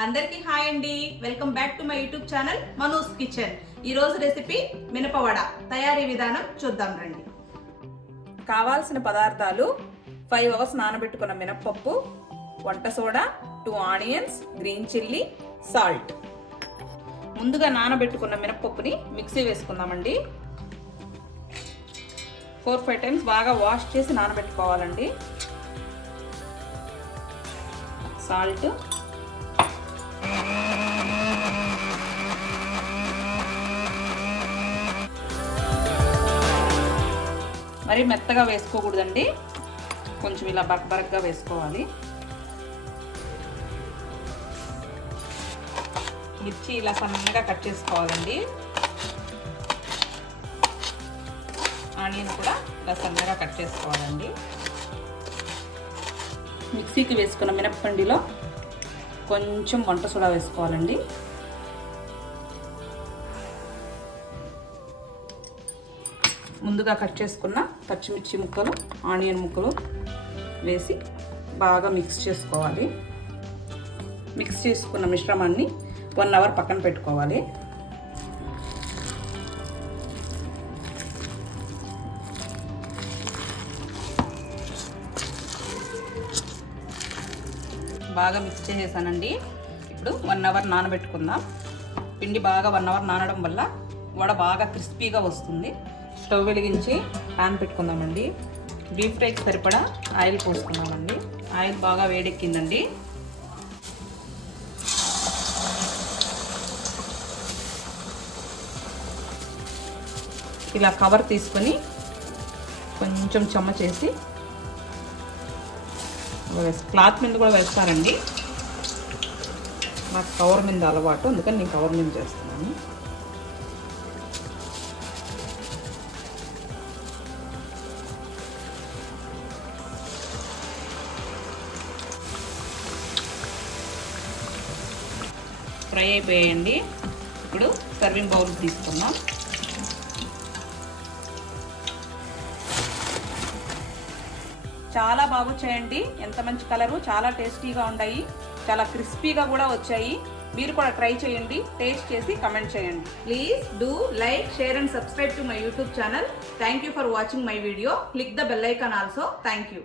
అందరికీ హాయ్ అండి. Welcome back to my YouTube channel మనూస్ kitchen. ఈ రోజు రెసిపీ మినపవడ. తయారీ విధానం చూద్దాం రండి. కావాల్సిన పదార్థాలు 5 అవర్స్ నానబెట్టుకున్న మినపప్పు, వంట soda, 2 onions, green chilli, salt. ముందుగా నానబెట్టుకున్న మినపప్పుని మిక్సీ వేసుకుందామండి. 4-5 టైమ్స్ బాగా వాష్ చేసి నానబెట్టుకోవాలండి. సాల్ట్, మరి మెత్తగా వేసుకోకూడదండి, కొంచెం ఇలా బరకగా వేసుకోవాలి. మిర్చి ఇలా సన్నగా కట్ చేసుకోవాలండి. ఆనియన్ కూడా ఇలా సన్నగా కట్ చేసుకోవాలండి. మిక్సీకి వేసుకున్న మినప్పండిలో కొంచెం వంట సోడా వేసుకోవాలండి. ముందుగా కట్ చేసుకున్న పచ్చిమిర్చి ముక్కలు, ఆనియన్ ముక్కలు వేసి బాగా మిక్స్ చేసుకోవాలి. మిక్స్ చేసుకున్న మిశ్రమాన్ని 1 అవర్ పక్కన పెట్టుకోవాలి. బాగా మిక్స్ చేసేసానండి. ఇప్పుడు 1 అవర్ నానబెట్టుకుందాం. పిండి బాగా 1 అవర్ నానడం వల్ల వడ బాగా క్రిస్పీగా వస్తుంది. స్టవ్ వెలిగించి పాన్ పెట్టుకుందామండి. డీప్ ఫ్రైకి సరిపడా ఆయిల్ పోసుకుందామండి. ఆయిల్ బాగా వేడెక్కిందండి. ఇలా కవర్ తీసుకొని కొంచెం చెమ్మ చేసి క్లాత్ మీద కూడా వేస్తారండి. నాకు కవర్ మీద అలవాటు, అందుకని నేను కవర్ మీద చేస్తున్నాను. ఫ్రై అయిపోయాయండి. ఇప్పుడు సర్వింగ్ బౌల్ తీసుకుందాం. చాలా బాగా వచ్చాయండి. ఎంత మంచి కలరు, చాలా టేస్టీగా ఉన్నాయి, చాలా క్రిస్పీగా కూడా వచ్చాయి. మీరు కూడా ట్రై చేయండి, టేస్ట్ చేసి కమెంట్ చేయండి. Please do like, share and subscribe to my YouTube channel. Thank you for watching my video. Click the bell icon also. Thank you.